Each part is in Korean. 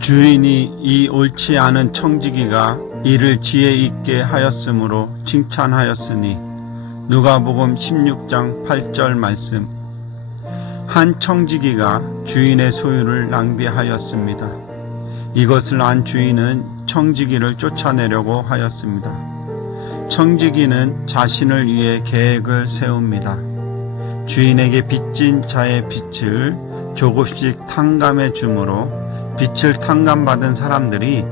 주인이 이 옳지 않은 청지기가 이를 지혜 있게 하였으므로 칭찬하였으니 누가복음 16장 8절 말씀 한 청지기가 주인의 소유를 낭비하였습니다. 이것을 안 주인은 청지기를 쫓아내려고 하였습니다. 청지기는 자신을 위해 계획을 세웁니다. 주인에게 빚진 자의 빚을 조금씩 탕감해 주므로 빚을 탕감받은 사람들이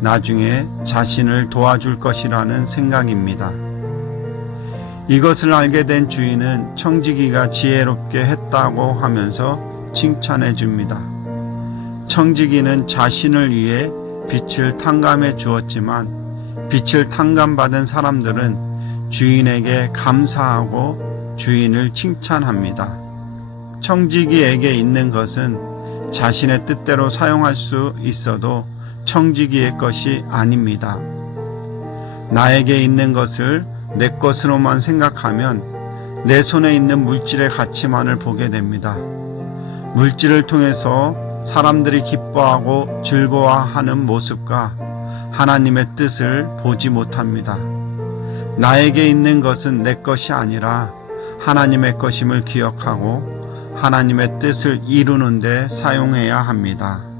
나중에 자신을 도와줄 것이라는 생각입니다. 이것을 알게 된 주인은 청지기가 지혜롭게 했다고 하면서 칭찬해 줍니다. 청지기는 자신을 위해 빚을 탕감해 주었지만 빚을 탕감받은 사람들은 주인에게 감사하고 주인을 칭찬합니다. 청지기에게 있는 것은 자신의 뜻대로 사용할 수 있어도 청지기의 것이 아닙니다. 나에게 있는 것을 내 것으로만 생각하면 내 손에 있는 물질의 가치만을 보게 됩니다. 물질을 통해서 사람들이 기뻐하고 즐거워하는 모습과 하나님의 뜻을 보지 못합니다. 나에게 있는 것은 내 것이 아니라 하나님의 것임을 기억하고 하나님의 뜻을 이루는데 사용해야 합니다.